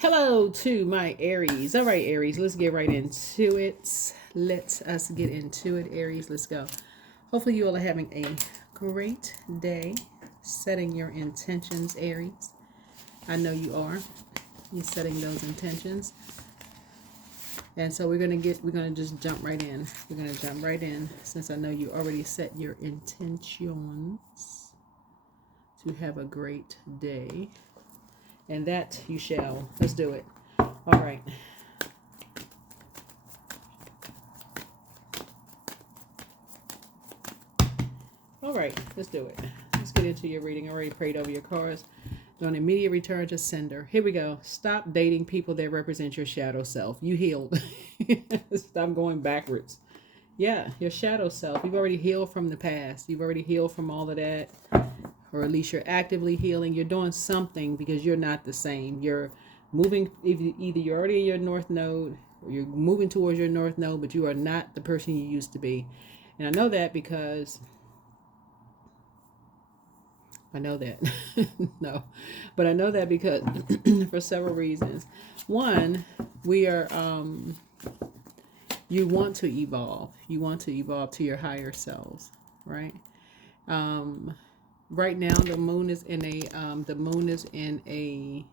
Hello to my Aries. All right, Aries, let's get right into it. Let us get into it, Aries. Let's go. Hopefully, you all are having a great day. Setting your intentions, Aries. I know you are. You're setting those intentions. And so we're gonna just jump right in. We're gonna jump right in since I know you already set your intentions to have a great day. And that you shall. Let's do it. All right. All right, let's do it. Let's get into your reading. I already prayed over your cards. Do an immediate return to sender. Here we go. Stop dating people that represent your shadow self. You healed. Stop going backwards. Yeah, your shadow self. You've already healed from the past. You've already healed from all of that. Or at least you're actively healing. You're doing something because you're not the same. You're moving, either you're already in your north node or you're moving towards your north node, but you are not the person you used to be. And I know that because I know that. No, but I know that because for several reasons. One, we are, you want to evolve. You want to evolve to your higher selves, right? Right now the moon is in a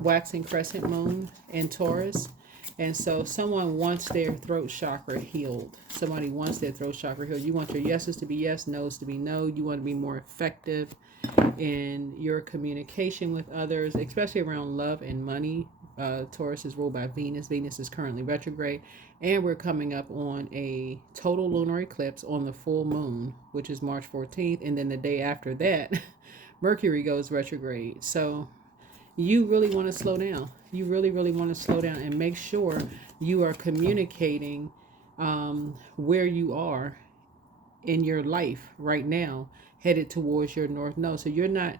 waxing crescent moon in Taurus, and so someone wants their throat chakra healed. Somebody wants their throat chakra healed. You want your yeses to be yes, nos to be no. You want to be more effective in your communication with others, especially around love and money. Taurus is ruled by Venus. Venus is currently retrograde, and we're coming up on a total lunar eclipse on the full moon, which is March 14th, and then the day after that, Mercury goes retrograde. So you really want to slow down. You really, really want to slow down and make sure you are communicating where you are in your life right now, headed towards your north node. So you're not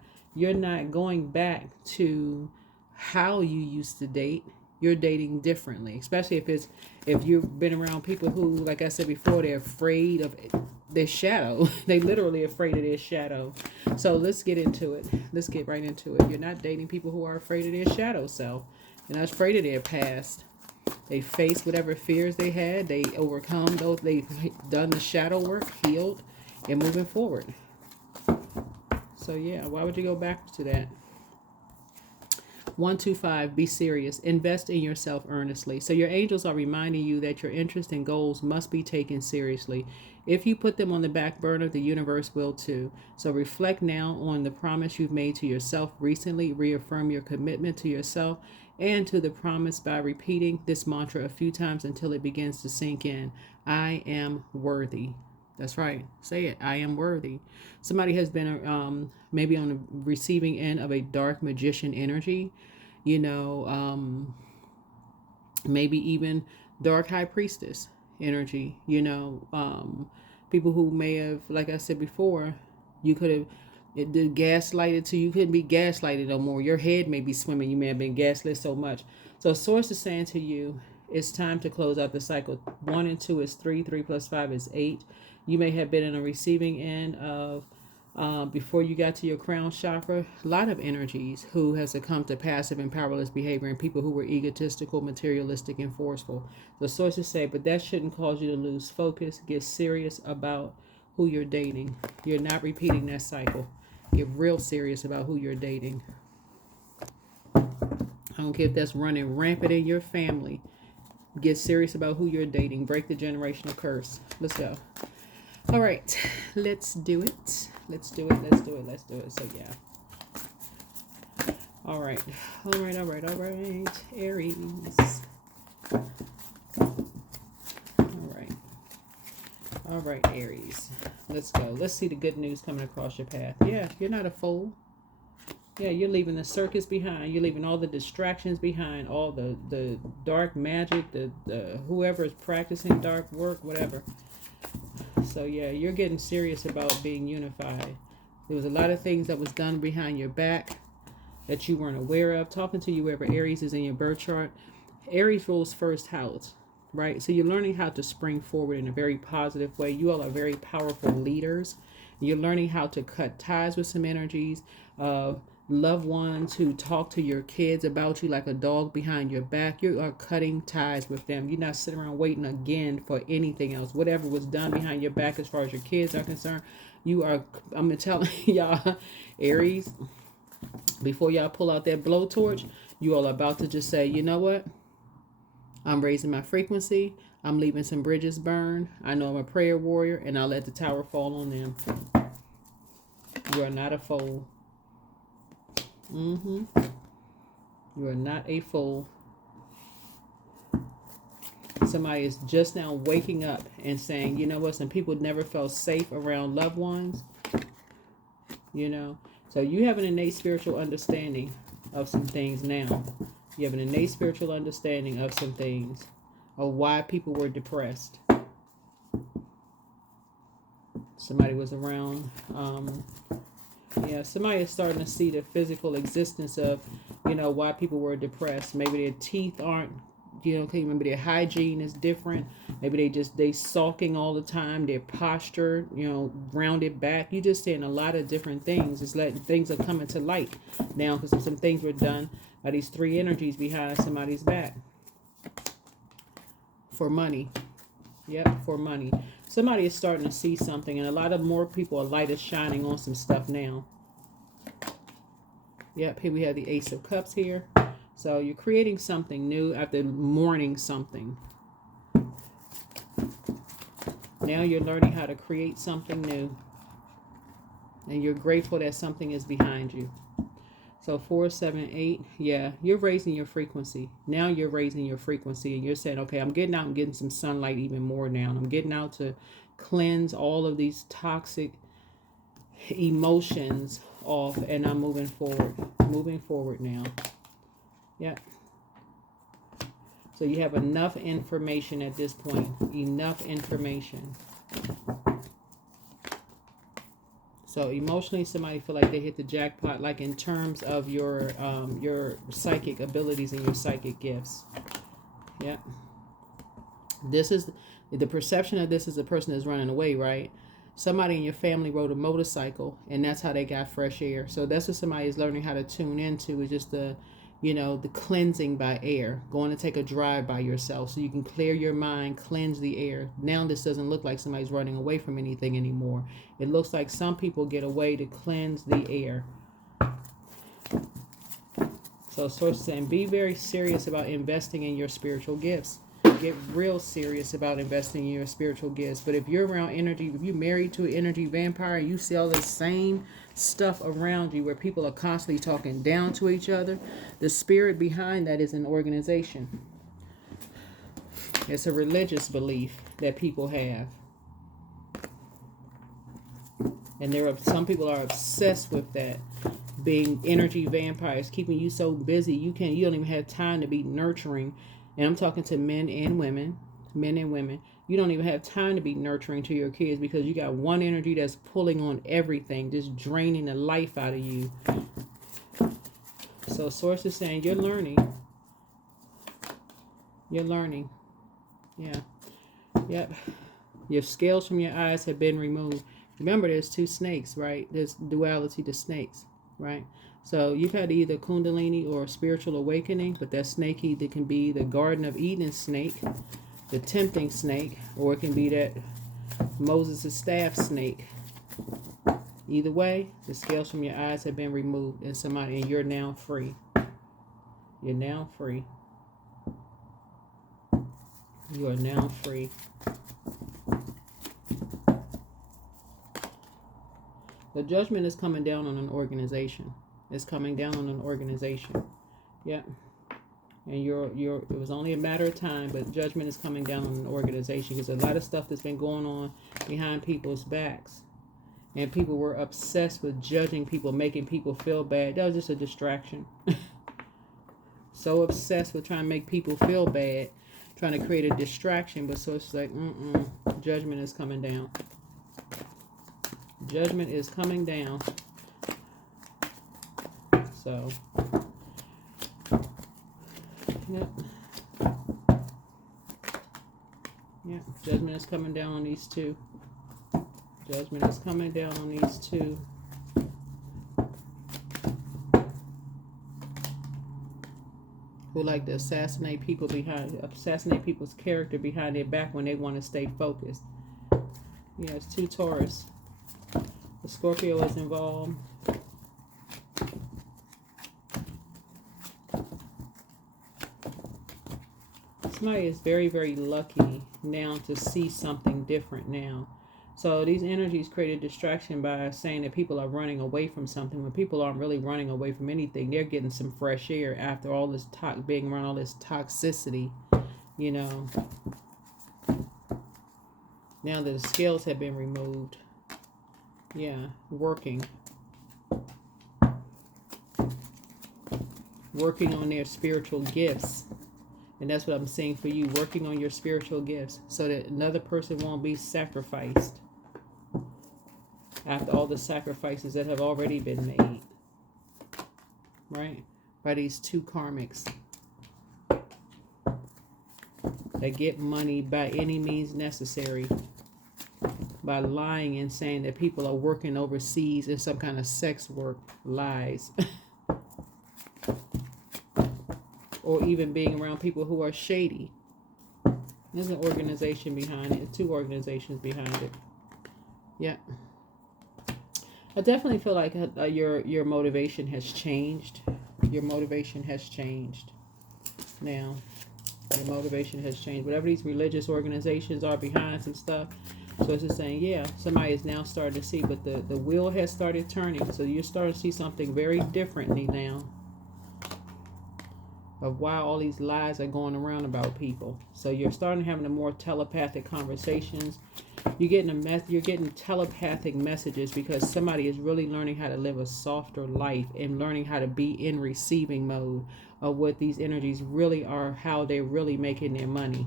going back to how you used to date. You're dating differently, especially if you've been around people who, like I said before, they're afraid of their shadow. They literally afraid of their shadow. So let's get into it. Let's get right into it. You're not dating people who are afraid of their shadow self. They're not afraid of their past. They face whatever fears they had. They overcome those. They've done the shadow work, healed, and moving forward. So yeah, why would you go back to that? 125, be serious. Invest in yourself earnestly. So your angels are reminding you that your interests and goals must be taken seriously. If you put them on the back burner, the universe will too. So reflect now on the promise you've made to yourself recently. Reaffirm your commitment to yourself and to the promise by repeating this mantra a few times until it begins to sink in. I am worthy. That's right. Say it. I am worthy. Somebody has been maybe on the receiving end of a dark magician energy, you know, maybe even dark high priestess energy, people who may have, like I said before, you could have it did gaslighted to you couldn't be gaslighted no more. Your head may be swimming. You may have been gaslit so much. So source is saying to you, it's time to close out the cycle. 1 and 2 is 3. 3 plus 5 is 8. You may have been in a receiving end of before you got to your crown chakra, a lot of energies who has succumbed to passive and powerless behavior and people who were egotistical, materialistic, and forceful. The sources say, but that shouldn't cause you to lose focus. Get serious about who you're dating. You're not repeating that cycle. Get real serious about who you're dating. I don't care if that's running rampant in your family. Get serious about who you're dating. Break the generational curse. Let's go. All right, let's do it. Let's do it. Let's do it. Let's do it. So yeah. All right. All right. All right. All right. Aries. All right. All right, Aries. Let's go. Let's see the good news coming across your path. Yeah, you're not a fool. Yeah, you're leaving the circus behind. You're leaving all the distractions behind, all the dark magic, the whoever is practicing dark work, whatever. So yeah, you're getting serious about being unified. There was a lot of things that was done behind your back that you weren't aware of. Talking to you wherever Aries is in your birth chart. Aries rules first house, right? So you're learning how to spring forward in a very positive way. You all are very powerful leaders. You're learning how to cut ties with some energies of loved ones who talk to your kids about you like a dog behind your back. You are cutting ties with them. You're not sitting around waiting again for anything else. Whatever was done behind your back as far as your kids are concerned, you are, I'm telling y'all, Aries, before y'all pull out that blowtorch, you all are about to just say, you know what? I'm raising my frequency. I'm leaving some bridges burned. I know I'm a prayer warrior, and I'll let the tower fall on them. You are not a fool. You are not a fool. Somebody is just now waking up and saying, you know what, some people never felt safe around loved ones. You know, so you have an innate spiritual understanding of some things now. You have an innate spiritual understanding of some things, of why people were depressed. Somebody was around, somebody is starting to see the physical existence of, you know, why people were depressed. Maybe their teeth aren't, you know, maybe their hygiene is different. Maybe they sulking all the time. Their posture, you know, rounded back. You just saying a lot of different things. It's letting things are coming to light now because some things were done by these three energies behind somebody's back. For money. Yep, for money. Somebody is starting to see something, and a lot of more people, a light is shining on some stuff now. Yep, here we have the Ace of Cups here. So you're creating something new after mourning something. Now you're learning how to create something new. And you're grateful that something is behind you. So 4, 7, 8, yeah, you're raising your frequency. Now you're raising your frequency and you're saying, okay, I'm getting out and getting some sunlight even more now. And I'm getting out to cleanse all of these toxic emotions off, and I'm moving forward now. Yep. So you have enough information at this point, enough information. So emotionally, somebody feel like they hit the jackpot, like in terms of your psychic abilities and your psychic gifts. Yep. This is the perception of this is a person that's running away, right? Somebody in your family rode a motorcycle, and that's how they got fresh air. So that's what somebody is learning how to tune into, is just the, you know, the cleansing by air, going to take a drive by yourself so you can clear your mind, cleanse the air. Now this doesn't look like somebody's running away from anything anymore. It looks like some people get away to cleanse the air. So Source is saying, be very serious about investing in your spiritual gifts. Get real serious about investing in your spiritual gifts. But if you're around energy, if you're married to an energy vampire, you see all the same stuff around you where people are constantly talking down to each other, the spirit behind that is an organization. It's a religious belief that people have. And some people are obsessed with that, being energy vampires, keeping you so busy you don't even have time to be nurturing. And I'm talking to men and women. You don't even have time to be nurturing to your kids because you got one energy that's pulling on everything, just draining the life out of you. So Source is saying you're learning. You're learning. Yeah. Yep. Your scales from your eyes have been removed. Remember, there's two snakes, right? There's duality to snakes, right? So you've had either Kundalini or spiritual awakening, but that snake either can be the Garden of Eden snake, the tempting snake, or it can be that Moses' staff snake. Either way, the scales from your eyes have been removed, and you're now free. You're now free. You are now free. The judgment is coming down on an organization. It's coming down on an organization. Yep. And it was only a matter of time, but judgment is coming down on an organization because a lot of stuff that's been going on behind people's backs. And people were obsessed with judging people, making people feel bad. That was just a distraction. So obsessed with trying to make people feel bad, trying to create a distraction. But so it's like, judgment is coming down. Judgment is coming down. So, yep. Judgment is coming down on these two. Judgment is coming down on these two. who like to assassinate people's character behind their back when they want to stay focused. Yeah, it's 2 Taurus. The Scorpio is involved. Somebody is very, very lucky now to see something different now. So these energies create a distraction by saying that people are running away from something. When people aren't really running away from anything, they're getting some fresh air after all this being around all this toxicity, you know. Now that the scales have been removed. Yeah, working on their spiritual gifts. And that's what I'm saying for you, working on your spiritual gifts so that another person won't be sacrificed after all the sacrifices that have already been made, right? By these 2 karmics that get money by any means necessary, by lying and saying that people are working overseas in some kind of sex work, lies. Or even being around people who are shady. There's an organization behind it, 2 organizations behind it. Yeah. I definitely feel like your motivation has changed. Your motivation has changed. Now, your motivation has changed. Whatever these religious organizations are behind some stuff. So it's just saying, yeah, somebody is now starting to see, but the wheel has started turning. So you're starting to see something very differently now of why all these lies are going around about people. So you're starting having a more telepathic conversations. You're getting telepathic messages because somebody is really learning how to live a softer life and learning how to be in receiving mode of what these energies really are, how they're really making their money.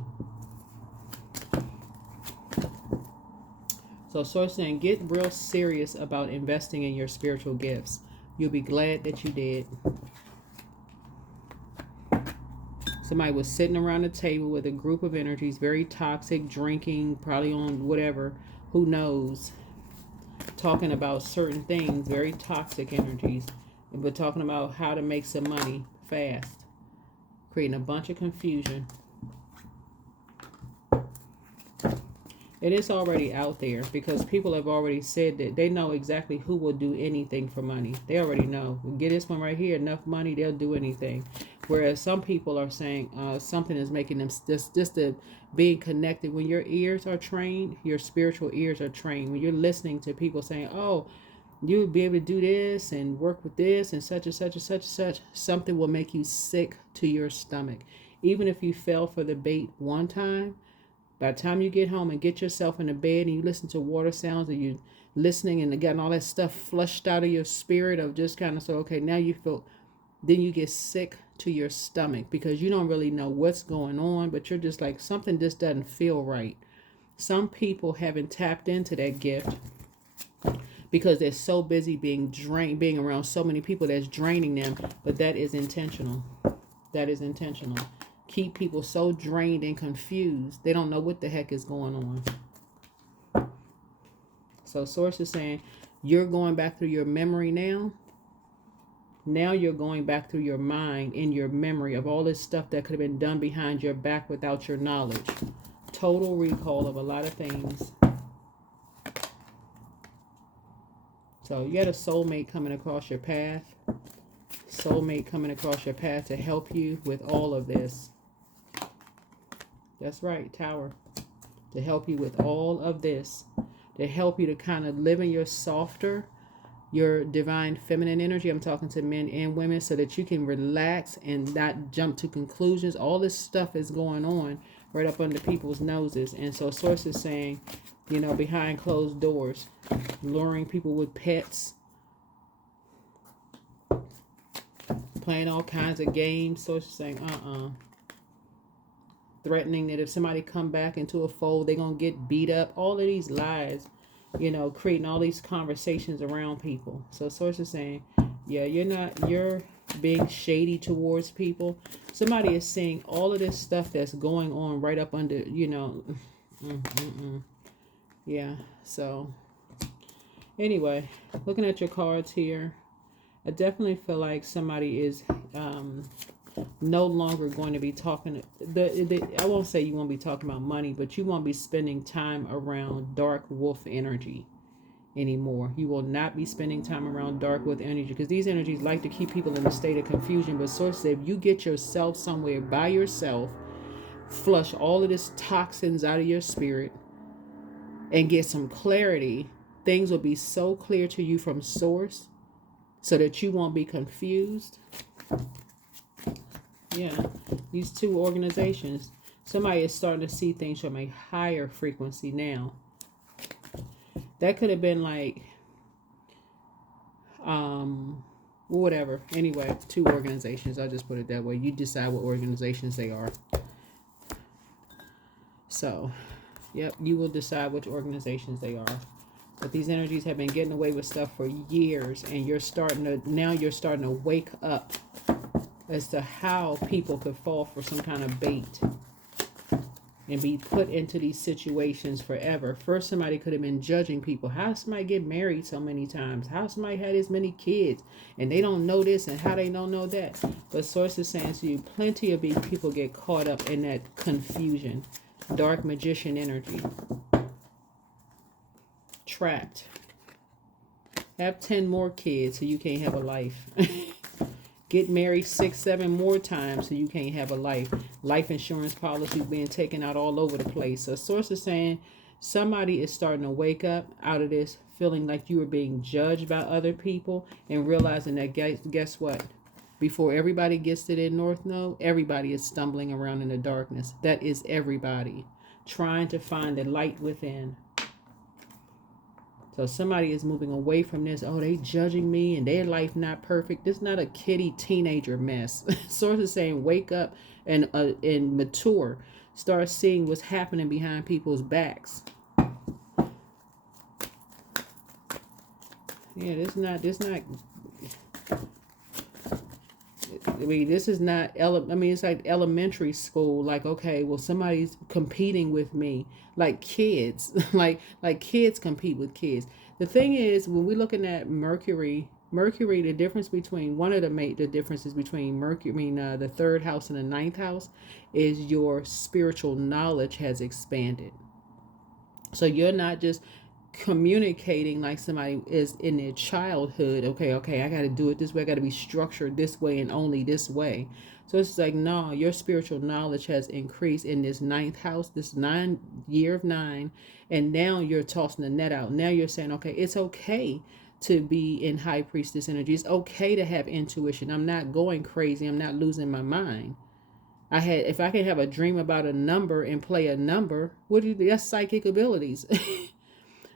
So Source saying, get real serious about investing in your spiritual gifts. You'll be glad that you did. Somebody was sitting around a table with a group of energies, very toxic, drinking, probably on whatever, who knows, talking about certain things, very toxic energies, but talking about how to make some money fast, creating a bunch of confusion. It is already out there because people have already said that they know exactly who will do anything for money. They already know. Get this one right here, enough money, they'll do anything. Whereas some people are saying something is making them just the being connected. When your ears are trained, your spiritual ears are trained. When you're listening to people saying, oh, you would be able to do this and work with this and such and such and such and such, something will make you sick to your stomach. Even if you fell for the bait one time, by the time you get home and get yourself in the bed and you listen to water sounds and you listening and getting all that stuff flushed out of your spirit of just kind of so, okay, now you feel, then you get sick to your stomach because you don't really know what's going on, but you're just like, something just doesn't feel right. Some people haven't tapped into that gift because they're so busy being drained, being around so many people that's draining them, but that is intentional. That is intentional. Keep people so drained and confused. They don't know what the heck is going on. So Source is saying, you're going back through your memory now. Now you're going back through your mind in your memory of all this stuff that could have been done behind your back without your knowledge. Total recall of a lot of things. So you got a soulmate coming across your path. Soulmate coming across your path to help you with all of this. That's right, Tower. To help you with all of this. To help you to kind of live in your softer, your divine feminine energy. I'm talking to men and women so that you can relax and not jump to conclusions. All this stuff is going on right up under people's noses. And so Source is saying, you know, behind closed doors, luring people with pets, playing all kinds of games. Source is saying, threatening that if somebody come back into a fold, they're going to get beat up. All of these lies, you know, creating all these conversations around people. So Source is saying, yeah, you're being shady towards people. Somebody is seeing all of this stuff that's going on right up under, you know. Yeah, so anyway, looking at your cards here, I definitely feel like somebody is no longer going to be talking. I won't say you won't be talking about money, but you won't be spending time around dark wolf energy anymore. You will not be spending time around dark wolf energy, because these energies like to keep people in a state of confusion. But source said, if you get yourself somewhere by yourself, flush all of this toxins out of your spirit, and get some clarity, things will be so clear to you from source so that you won't be confused. Yeah, these two organizations, somebody is starting to see things from a higher frequency now. That could have been like, whatever. Anyway, two organizations. I'll just put it that way. You decide what organizations they are. So, yep, you will decide which organizations they are. But these energies have been getting away with stuff for years, and you're starting to wake up as to how people could fall for some kind of bait and be put into these situations forever. First, somebody could have been judging people. How somebody get married so many times? How somebody had as many kids and they don't know this, and how they don't know that? But source is saying to you, plenty of these people get caught up in that confusion. Dark magician energy. Trapped. Have 10 more kids so you can't have a life. Get married 6, 7 more times so you can't have a life. Life insurance policies being taken out all over the place. So source is saying somebody is starting to wake up out of this feeling like you were being judged by other people, and realizing that guess what? Before everybody gets to their North Node, everybody is stumbling around in the darkness. That is everybody trying to find the light within. So somebody is moving away from this. Oh, they judging me and their life not perfect. This is not a kiddie teenager mess. Source is saying wake up and mature. Start seeing what's happening behind people's backs. Yeah, this not. I mean, this is not. It's like elementary school. Like, okay, well, somebody's competing with me, like kids, like kids compete with kids. The thing is, when we're looking at Mercury, the difference between the differences between Mercury, the third house and the ninth house, is your spiritual knowledge has expanded. So you're not just communicating like somebody is in their childhood. Okay, I got to do it this way. I got to be structured this way and only this way. So it's like, no, your spiritual knowledge has increased in this ninth house, this year of 9. And now you're tossing the net out. Now you're saying, okay, it's okay to be in high priestess energy. It's okay to have intuition. I'm not going crazy. I'm not losing my mind. If I can have a dream about a number and play a number, that's psychic abilities.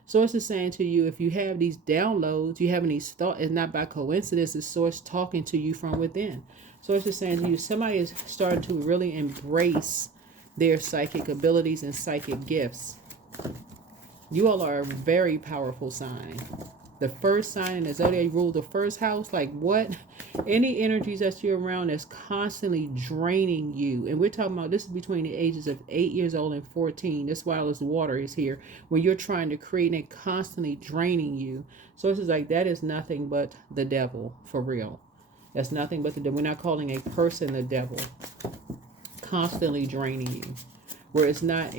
Source is saying to you, if you have these downloads, you having these thoughts, it's not by coincidence, it's source talking to you from within. Source is saying to you, somebody is starting to really embrace their psychic abilities and psychic gifts. You all are a very powerful sign. The first sign in the zodiac rule, the first house, like what? Any energies that you're around that's constantly draining you. And we're talking about this is between the ages of 8 years old and 14. This while this water is here. When you're trying to create and constantly draining you. So it's like that is nothing but the devil, for real. That's nothing but the devil. We're not calling a person the devil. Constantly draining you. Where it's not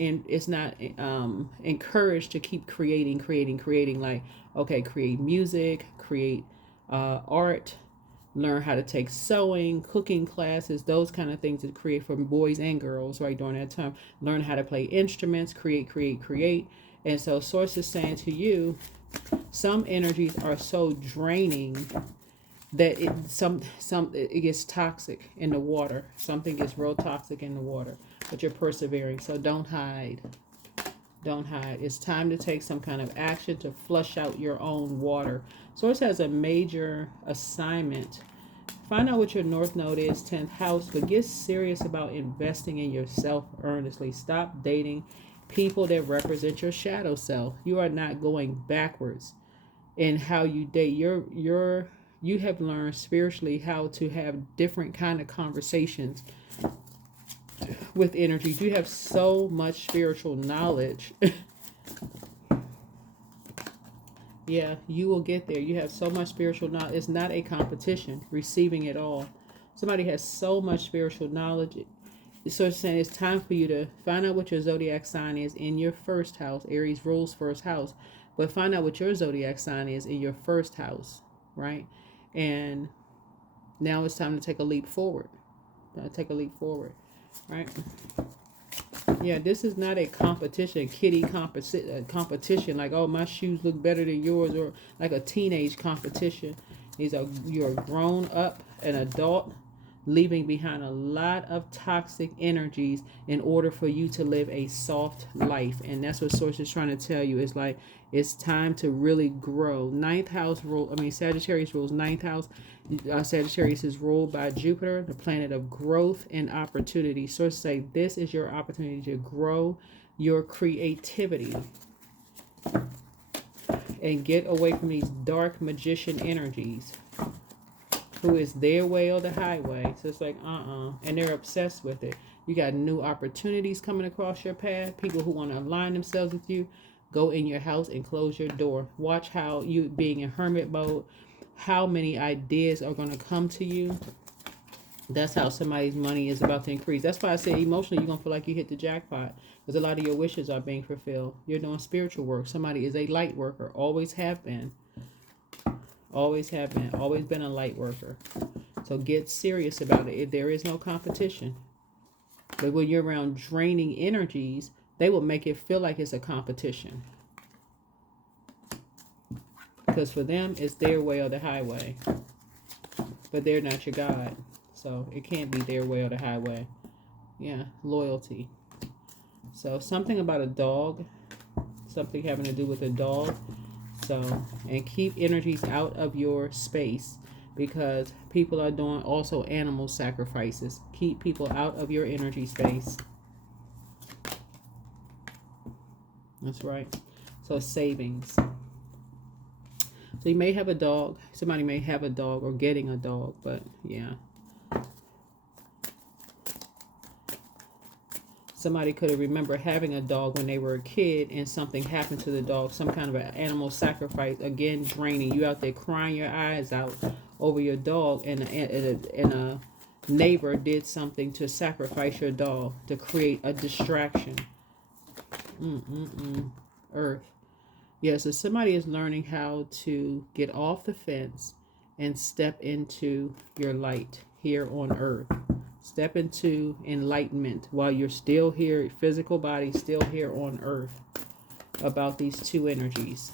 encouraged to keep creating, like, okay, create music, create art, learn how to take sewing, cooking classes, those kind of things to create for boys and girls, right, during that time. Learn how to play instruments, create. And so source is saying to you, some energies are so draining that it gets toxic in the water. Something gets real toxic in the water. But you're persevering. So don't hide. Don't hide. It's time to take some kind of action to flush out your own water. Source has a major assignment. Find out what your North Node is, 10th house, but get serious about investing in yourself earnestly. Stop dating people that represent your shadow self. You are not going backwards in how you date. You have learned spiritually how to have different kind of conversations with energies. You have so much spiritual knowledge. Yeah, you will get there. You have so much spiritual knowledge. It's not a competition, receiving it all. Somebody has so much spiritual knowledge. So it's saying it's time for you to find out what your zodiac sign is in your first house. Aries rules first house. But find out what your zodiac sign is in your first house, right? And now it's time to take a leap forward. Take a leap forward, right? Yeah, this is not a competition, competition like, oh, my shoes look better than yours, or like a teenage competition. You're grown up, an adult, leaving behind a lot of toxic energies in order for you to live a soft life. And that's what Source is trying to tell you. It's like, it's time to really grow. Sagittarius rules ninth house. Sagittarius is ruled by Jupiter, the planet of growth and opportunity. Source say this is your opportunity to grow your creativity and get away from these dark magician energies, who is their way or the highway. So it's like, and they're obsessed with it. You got new opportunities coming across your path. People who want to align themselves with you. Go in your house and close your door. Watch how you, being in hermit mode, how many ideas are going to come to you. That's how somebody's money is about to increase. That's why I say emotionally, you're going to feel like you hit the jackpot, because a lot of your wishes are being fulfilled. You're doing spiritual work. Somebody is a light worker. Always have been. Always have been. Always been a light worker. So get serious about it. There is no competition. But when you're around draining energies, they will make it feel like it's a competition. Because for them, it's their way or the highway. But they're not your God. So it can't be their way or the highway. Yeah, loyalty. So something about a dog. Something having to do with a dog. So, and keep energies out of your space, because people are doing also animal sacrifices. Keep people out of your energy space. That's right. So savings. So you may have a dog. Somebody may have a dog or getting a dog, but yeah. Somebody could have remembered having a dog when they were a kid and something happened to the dog, some kind of an animal sacrifice, again, draining. You out there crying your eyes out over your dog, and a neighbor did something to sacrifice your dog, to create a distraction. Earth. Yeah, so somebody is learning how to get off the fence and step into your light here on earth. Step into enlightenment while you're still here, physical body still here on earth, about these two energies.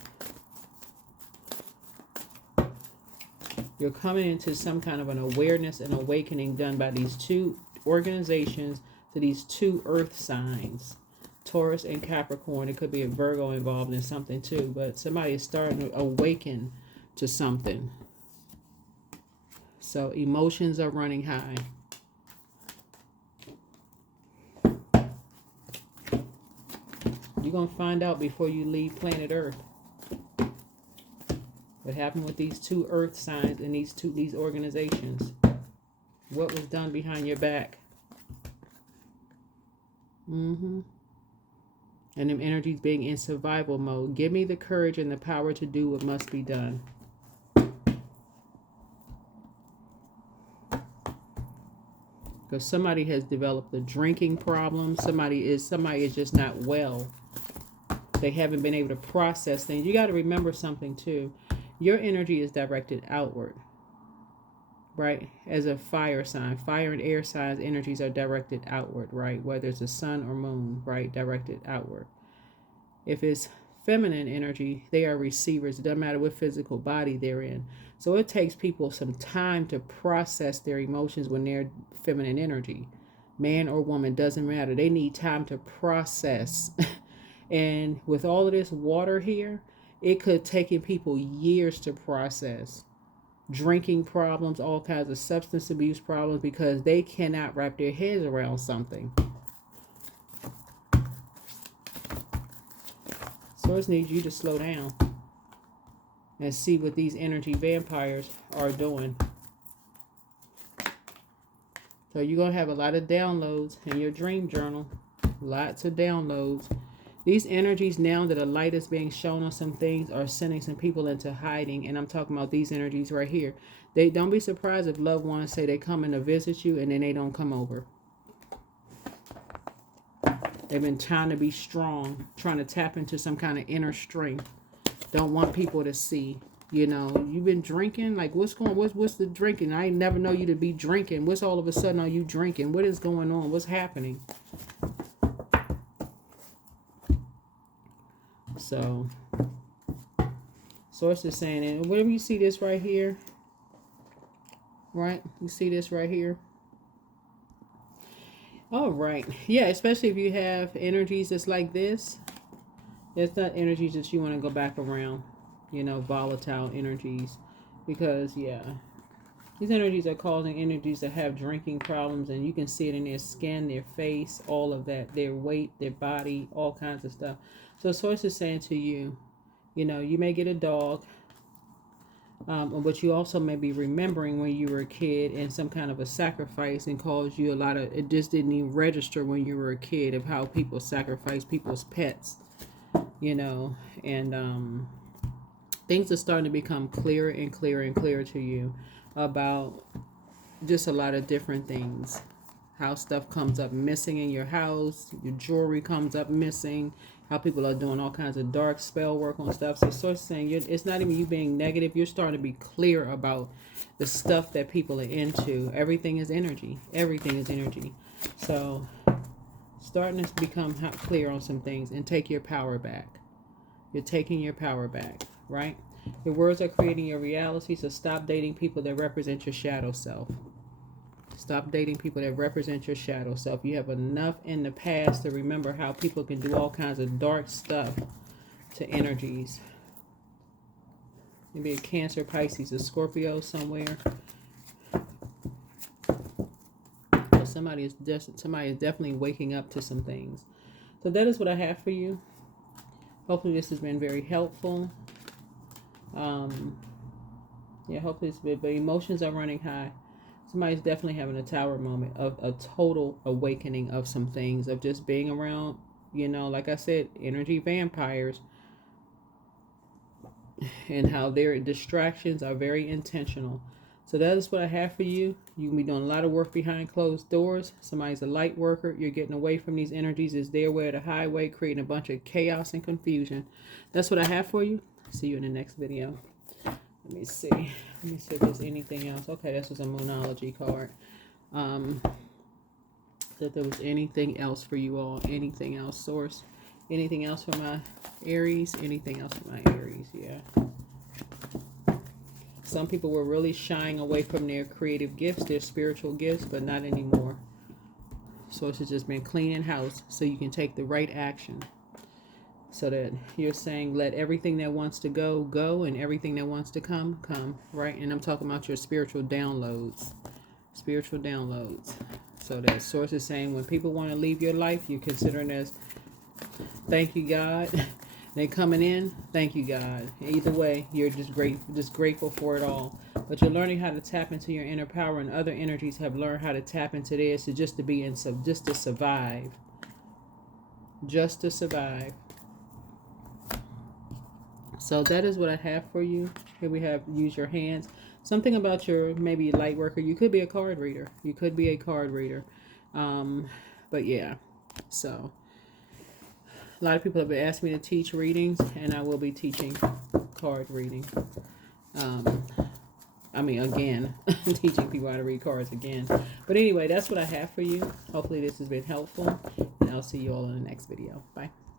You're coming into some kind of an awareness and awakening done by these two organizations to these two earth signs, Taurus and Capricorn. It could be a Virgo involved in something too, but somebody is starting to awaken to something. So emotions are running high. You're going to find out before you leave planet Earth what happened with these two earth signs and these organizations. What was done behind your back. And them energies being in survival mode. Give me the courage and the power to do what must be done. Because somebody has developed a drinking problem. Somebody is just not well. They haven't been able to process things. You got to remember something too. Your energy is directed outward, right? As a fire sign, fire and air signs, energies are directed outward, right? Whether it's the sun or moon, right? Directed outward. If it's feminine energy, they are receivers. It doesn't matter what physical body they're in. So it takes people some time to process their emotions when they're feminine energy. Man or woman, doesn't matter. They need time to process. And with all of this water here, it could take people years to process. Drinking problems, all kinds of substance abuse problems, because they cannot wrap their heads around something. Source needs you to slow down and see what these energy vampires are doing. So you're going to have a lot of downloads in your dream journal. Lots of downloads. These energies, now that a light is being shown on some things, are sending some people into hiding. And I'm talking about these energies right here. They don't be surprised if loved ones say they come in to visit you and then they don't come over. They've been trying to be strong, trying to tap into some kind of inner strength. Don't want people to see. You know, you've been drinking. Like, what's the drinking? I ain't never know you to be drinking. What's all of a sudden are you drinking? What is going on? What's happening? So, Source is saying, and whenever you see this right here, right? You see this right here? All right. Yeah, especially if you have energies that's like this. It's not energies that you want to go back around, you know, volatile energies. Because, yeah, these energies are causing energies that have drinking problems, and you can see it in their skin, their face, all of that, their weight, their body, all kinds of stuff. So Source is saying to you, you know, you may get a dog, but you also may be remembering when you were a kid and some kind of a sacrifice, and caused you a lot of, it just didn't even register when you were a kid of how people sacrifice people's pets, you know, and things are starting to become clearer and clearer and clearer to you about just a lot of different things. How stuff comes up missing in your house, your jewelry comes up missing, how people are doing all kinds of dark spell work on stuff. So Source saying it's not even you being negative. You're starting to be clear about the stuff that people are into. Everything is energy. Everything is energy. So starting to become clear on some things and take your power back. You're taking your power back, right? Your words are creating your reality. So stop dating people that represent your shadow self. Stop dating people that represent your shadow self. You have enough in the past to remember how people can do all kinds of dark stuff to energies. Maybe a Cancer, Pisces, a Scorpio somewhere. Somebody is definitely waking up to some things. So that is what I have for you. Hopefully this has been very helpful. Yeah, hopefully it's good. But emotions are running high. Somebody's definitely having a tower moment of a total awakening of some things, of just being around, you know, like I said, energy vampires, and how their distractions are very intentional. So that is what I have for you. You can be doing a lot of work behind closed doors. Somebody's a light worker. You're getting away from these energies. It's their way of the highway, creating a bunch of chaos and confusion. That's what I have for you. See you in the next video. Let me see. Let me see if there's anything else. Okay, this was a Moonology card. That there was anything else for you all. Anything else, Source? Anything else for my Aries? Anything else for my Aries? Yeah. Some people were really shying away from their creative gifts, their spiritual gifts, but not anymore. Source has just been cleaning house so you can take the right action. So that you're saying, let everything that wants to go, go, and everything that wants to come, come, right? And I'm talking about your spiritual downloads. Spiritual downloads. So that Source is saying, when people want to leave your life, you consider it as, thank you, God. They coming in, thank you, God. Either way, you're just grateful for it all. But you're learning how to tap into your inner power, and other energies have learned how to tap into theirs to just to survive. Just to survive. So that is what I have for you. Here we have use your hands. Something about your maybe light worker. You could be a card reader. You could be a card reader. But yeah. So a lot of people have been asking me to teach readings, and I will be teaching card reading. Again, teaching people how to read cards again. But anyway, that's what I have for you. Hopefully this has been helpful, and I'll see you all in the next video. Bye.